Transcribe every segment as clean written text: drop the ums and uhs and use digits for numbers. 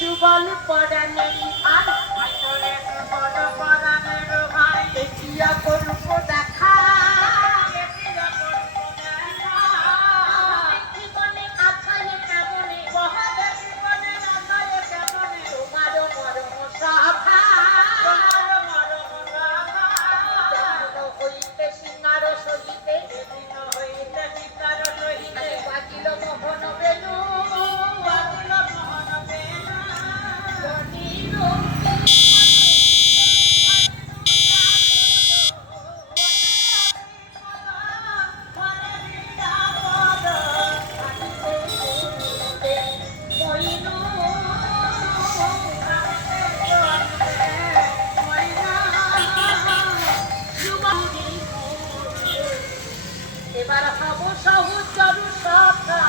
সুবল পরাণের ভাই আসলে সুবল পরাণের ভাই দেখিয়া করুক দেখা জীবনে আছালে কেমনে মহাদেব জীবনে নাথায় কেমনে তোমারও মরম সভা হইতে সিঙ্গার সহিতে সেদিন হইতে সীতার সহিতে বাজিল মোহন বেনু বাজিল মোহন বেনু এবার হব সহচর সখা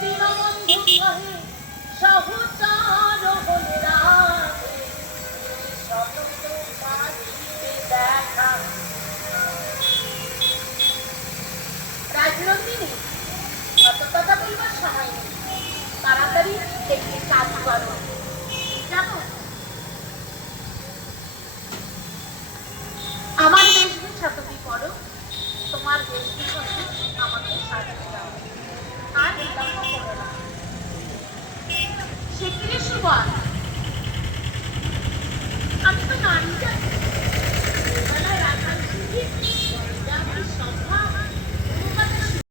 দীনবন্ধু কহে সহচর হলে রাধে সতত পাইবে দেখা। রাজনন্দিনী অত কথা বলবার সময় নেই, তাড়াতাড়ি একটি কাজ করো। জানো আমার বেশভূষা তুমি করো, তোমার বেশভূষণে আমাকে সাজিয়ে দাও, আর বিলম্ব করো না। শিগগিরই সুবল, আমি তো নারী জাতি